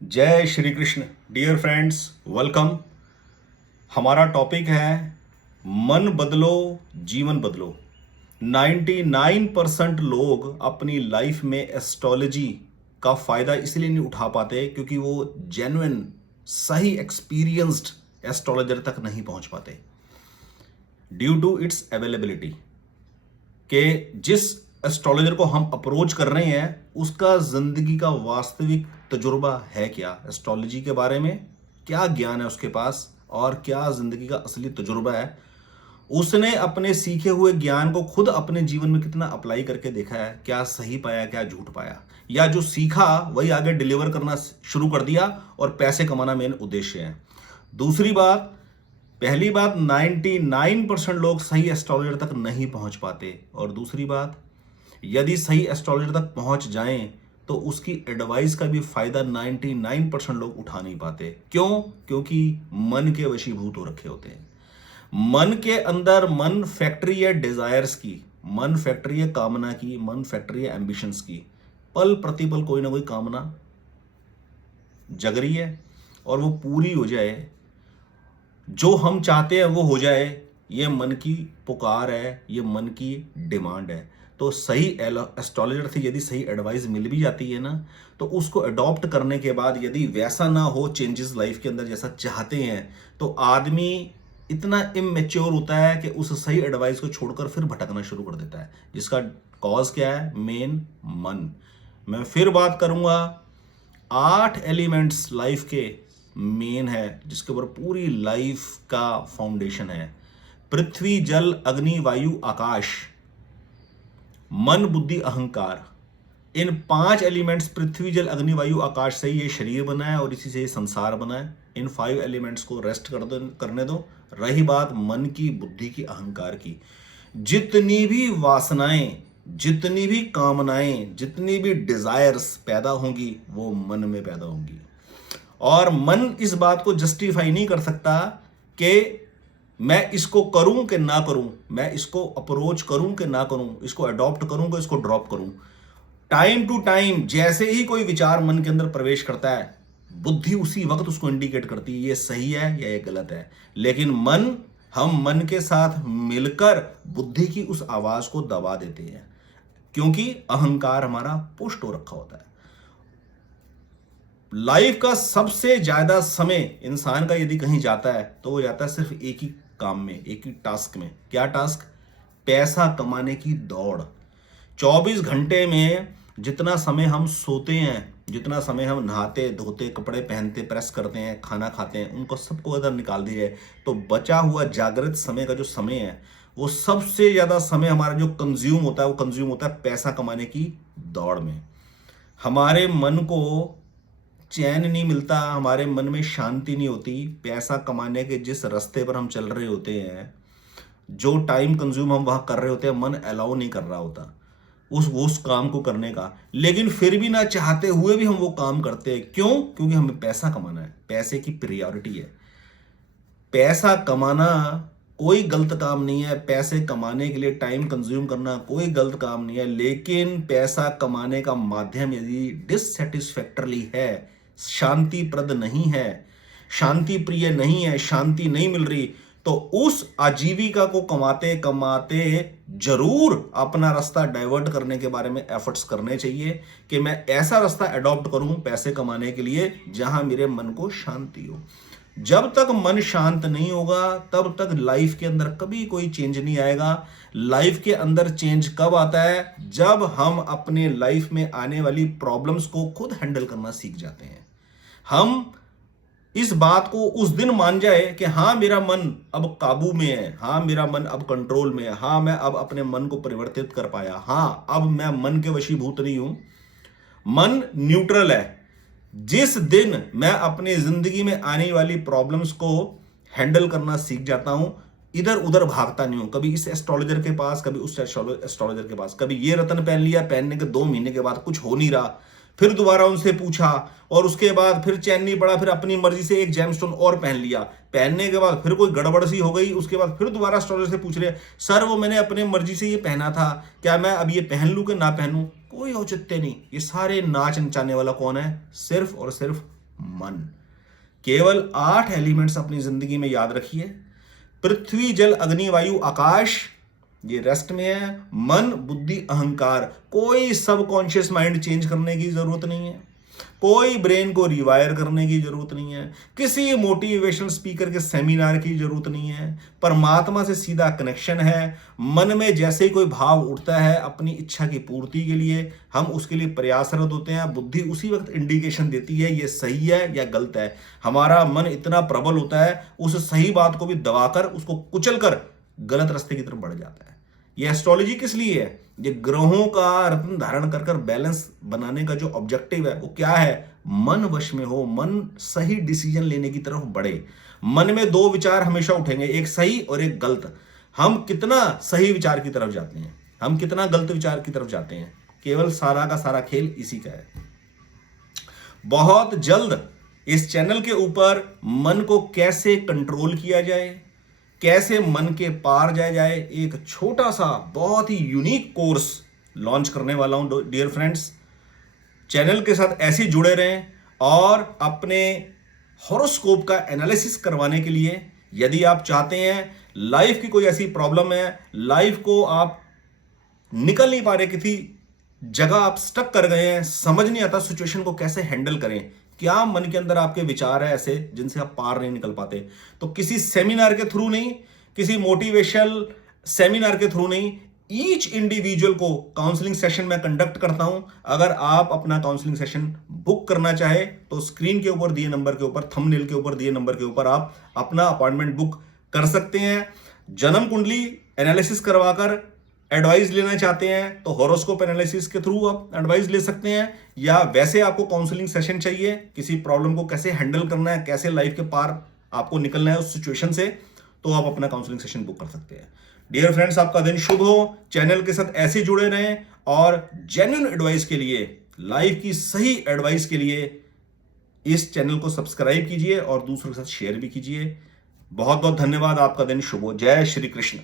जय Shri Krishna. Dear friends, welcome. हमारा topic है मन बदलो जीवन बदलो। 99% लोग अपनी लाइफ में एस्ट्रोलॉजी का फायदा इसलिए नहीं उठा पाते क्योंकि वो जेन्युइन सही एक्सपीरियंस्ड एस्ट्रोलॉजर तक नहीं पहुंच पाते ड्यू टू इट्स अवेलेबिलिटी। कि जिस एस्ट्रोलॉजर को हम अप्रोच कर रहे हैं उसका जिंदगी का वास्तविक तजुर्बा है क्या, एस्ट्रोलॉजी के बारे में क्या ज्ञान है उसके पास और क्या जिंदगी का असली तजुर्बा है। उसने अपने सीखे हुए ज्ञान को खुद अपने जीवन में कितना अप्लाई करके देखा है, क्या सही पाया क्या झूठ पाया, या जो सीखा वही आगे डिलीवर करना शुरू कर दिया और पैसे कमाना मेन उद्देश्य है। दूसरी बात, पहली बात 99% लोग सही एस्ट्रोलॉजर तक नहीं पहुंच पाते, और दूसरी बात यदि सही एस्ट्रोलॉजर तक पहुंच जाएं तो उसकी एडवाइस का भी फायदा 99% लोग उठा नहीं पाते। क्यों? क्योंकि मन के वशीभूत हो रखे होते हैं। मन के अंदर मन फैक्ट्री है डिजायर्स की, मन फैक्ट्री है कामना की, मन फैक्ट्री है एम्बिशंस की। पल प्रतिपल कोई ना कोई कामना जग रही है और वो पूरी हो जाए, जो हम चाहते हैं वो हो जाए, ये मन की पुकार है, ये मन की डिमांड है। तो सही एस्ट्रोलॉजर से यदि सही एडवाइस मिल भी जाती है ना, तो उसको अडॉप्ट करने के बाद यदि वैसा ना हो चेंजेस लाइफ के अंदर जैसा चाहते हैं, तो आदमी इतना इमेच्योर होता है कि उस सही एडवाइस को छोड़कर फिर भटकना शुरू कर देता है, जिसका कॉज क्या है? मेन मन। मैं फिर बात करूंगा, 8 एलिमेंट्स लाइफ के मेन है जिसके ऊपर पूरी लाइफ का फाउंडेशन है। पृथ्वी जल अग्नि वायु आकाश, मन बुद्धि अहंकार। इन 5 एलिमेंट्स पृथ्वी जल अग्नि वायु आकाश से ही ये शरीर बना है और इसी से ये संसार बना है। इन 5 एलिमेंट्स को रेस्ट करने दो। रही बात मन की, बुद्धि की, अहंकार की, जितनी भी वासनाएं, जितनी भी कामनाएं, जितनी भी डिजायर्स पैदा होंगी वो मन में पैदा होंगी। और मन इस बात को जस्टिफाई नहीं कर सकता कि मैं इसको करूं कि ना करूं, मैं इसको अप्रोच करूं कि ना करूं, इसको अडॉप्ट करूं कि इसको ड्रॉप करूं। टाइम टू टाइम जैसे ही कोई विचार मन के अंदर प्रवेश करता है, बुद्धि उसी वक्त उसको इंडिकेट करती है ये सही है या ये गलत है। लेकिन हम मन के साथ मिलकर बुद्धि की उस आवाज को दबा देते हैं, क्योंकि अहंकार हमारा पुष्ट हो रखा होता है। लाइफ का सबसे ज्यादा समय इंसान का यदि कहीं जाता है तो वो जाता है सिर्फ एक ही काम में, एक ही टास्क में। क्या टास्क? पैसा कमाने की दौड़। 24 घंटे में जितना समय हम सोते हैं, जितना समय हम नहाते धोते, कपड़े पहनते, प्रेस करते हैं, खाना खाते हैं, उनको सबको अगर निकाल दिया जाए तो बचा हुआ जागृत समय का जो समय है वो सबसे ज्यादा समय हमारा जो कंज्यूम होता है वो कंज्यूम होता है पैसा कमाने की दौड़ में। हमारे मन को चैन नहीं मिलता, हमारे मन में शांति नहीं होती। पैसा कमाने के जिस रास्ते पर हम चल रहे होते हैं, जो टाइम कंज्यूम हम वहां कर रहे होते हैं, मन अलाउ नहीं कर रहा होता उस काम को करने का। लेकिन फिर भी ना चाहते हुए भी हम वो काम करते हैं। क्यों? क्योंकि हमें पैसा कमाना है, पैसे की प्रायोरिटी है। पैसा कमाना कोई गलत काम नहीं है, पैसे कमाने के लिए टाइम कंज्यूम करना कोई गलत काम नहीं है। लेकिन पैसा कमाने का माध्यम यदि डिससेटिस्फैक्टरली है, शांतिप्रद नहीं है, शांति प्रिय नहीं है, शांति नहीं मिल रही, तो उस आजीविका को कमाते कमाते जरूर अपना रास्ता डाइवर्ट करने के बारे में एफर्ट्स करने चाहिए कि मैं ऐसा रास्ता अडॉप्ट करूं पैसे कमाने के लिए जहां मेरे मन को शांति हो। जब तक मन शांत नहीं होगा तब तक लाइफ के अंदर कभी कोई चेंज नहीं आएगा। लाइफ के अंदर चेंज कब आता है? जब हम अपने लाइफ में आने वाली प्रॉब्लम्स को खुद हैंडल करना सीख जाते हैं। हम इस बात को उस दिन मान जाए कि हाँ मेरा मन अब काबू में है, हाँ मेरा मन अब कंट्रोल में है, हाँ मैं अब अपने मन को परिवर्तित कर पाया, हाँ अब मैं मन के वशीभूत नहीं हूं, मन न्यूट्रल है। जिस दिन मैं अपनी जिंदगी में आने वाली प्रॉब्लम्स को हैंडल करना सीख जाता हूं, इधर उधर भागता नहीं हूं, कभी इस एस्ट्रोलॉजर के पास, कभी उस एस्ट्रोलॉजर के पास, कभी ये रत्न पहन लिया, पहनने के 2 महीने के बाद कुछ हो नहीं रहा, फिर दोबारा उनसे पूछा और उसके बाद फिर चैन नहीं पड़ा, फिर अपनी मर्जी से एक जेमस्टोन और पहन लिया, पहनने के बाद फिर कोई गड़बड़ सी हो गई, उसके बाद फिर दोबारा एस्ट्रोलॉजर से पूछ रहे सर वो मैंने अपने मर्जी से ये पहना था, क्या मैं अब ये पहन लूं कि ना पहनूं? कोई औचित्य नहीं। ये सारे नाच नचाने वाला कौन है? सिर्फ और सिर्फ मन। केवल 8 एलिमेंट्स अपनी जिंदगी में याद रखिए। पृथ्वी, जल, अग्नि, वायु, आकाश, ये रेस्ट में है। मन, बुद्धि, अहंकार। कोई सबकॉन्शियस माइंड चेंज करने की जरूरत नहीं है, कोई ब्रेन को रिवायर करने की जरूरत नहीं है, किसी मोटिवेशनल स्पीकर के सेमिनार की जरूरत नहीं है। परमात्मा से सीधा कनेक्शन है। मन में जैसे ही कोई भाव उठता है अपनी इच्छा की पूर्ति के लिए, हम उसके लिए प्रयासरत होते हैं। बुद्धि उसी वक्त इंडिकेशन देती है ये सही है या गलत है। हमारा मन इतना प्रबल होता है उस सही बात को भी दबाकर, उसको कुचलकर गलत रास्ते की तरफ बढ़ जाता है। ये एस्ट्रोलॉजी किस लिए है? ये ग्रहों का रत्न धारण कर कर बैलेंस बनाने का जो ऑब्जेक्टिव है वो क्या है? मन वश में हो, मन सही डिसीजन लेने की तरफ बढ़े। मन में 2 विचार हमेशा उठेंगे, एक सही और एक गलत। हम कितना सही विचार की तरफ जाते हैं, हम कितना गलत विचार की तरफ जाते हैं, केवल सारा का सारा खेल इसी का है। बहुत जल्द इस चैनल के ऊपर मन को कैसे कंट्रोल किया जाए, कैसे मन के पार जाया जाए, एक छोटा सा बहुत ही यूनिक कोर्स लॉन्च करने वाला हूं डियर फ्रेंड्स। चैनल के साथ ऐसे जुड़े रहें और अपने हॉरोस्कोप का एनालिसिस करवाने के लिए, यदि आप चाहते हैं लाइफ की कोई ऐसी प्रॉब्लम है, लाइफ को आप निकल नहीं पा रहे, किसी जगह आप स्टक कर गए हैं, समझ नहीं आता सिचुएशन को कैसे हैंडल करें, क्या मन के अंदर आपके विचार है ऐसे जिनसे आप पार नहीं निकल पाते, तो किसी सेमिनार के थ्रू नहीं, किसी मोटिवेशनल सेमिनार के थ्रू नहीं, ईच इंडिविजुअल को काउंसलिंग सेशन में कंडक्ट करता हूं। अगर आप अपना काउंसलिंग सेशन बुक करना चाहे तो स्क्रीन के ऊपर दिए नंबर के ऊपर, थंबनेल के ऊपर दिए नंबर के ऊपर आप अपना अपॉइंटमेंट बुक कर सकते हैं। जन्म कुंडली एनालिसिस करवाकर एडवाइस लेना चाहते हैं तो हॉरोस्कोप एनालिसिस के थ्रू आप एडवाइस ले सकते हैं, या वैसे आपको काउंसलिंग सेशन चाहिए, किसी प्रॉब्लम को कैसे हैंडल करना है, कैसे लाइफ के पार आपको निकलना है उस सिचुएशन से, तो आप अपना काउंसलिंग सेशन बुक कर सकते हैं। डियर फ्रेंड्स, आपका दिन शुभ हो। चैनल के साथ ऐसे जुड़े रहें और जेन्युइन एडवाइस के लिए, लाइफ की सही एडवाइस के लिए इस चैनल को सब्सक्राइब कीजिए और दूसरों के साथ शेयर भी कीजिए। बहुत बहुत धन्यवाद। आपका दिन शुभ हो। जय श्री कृष्ण।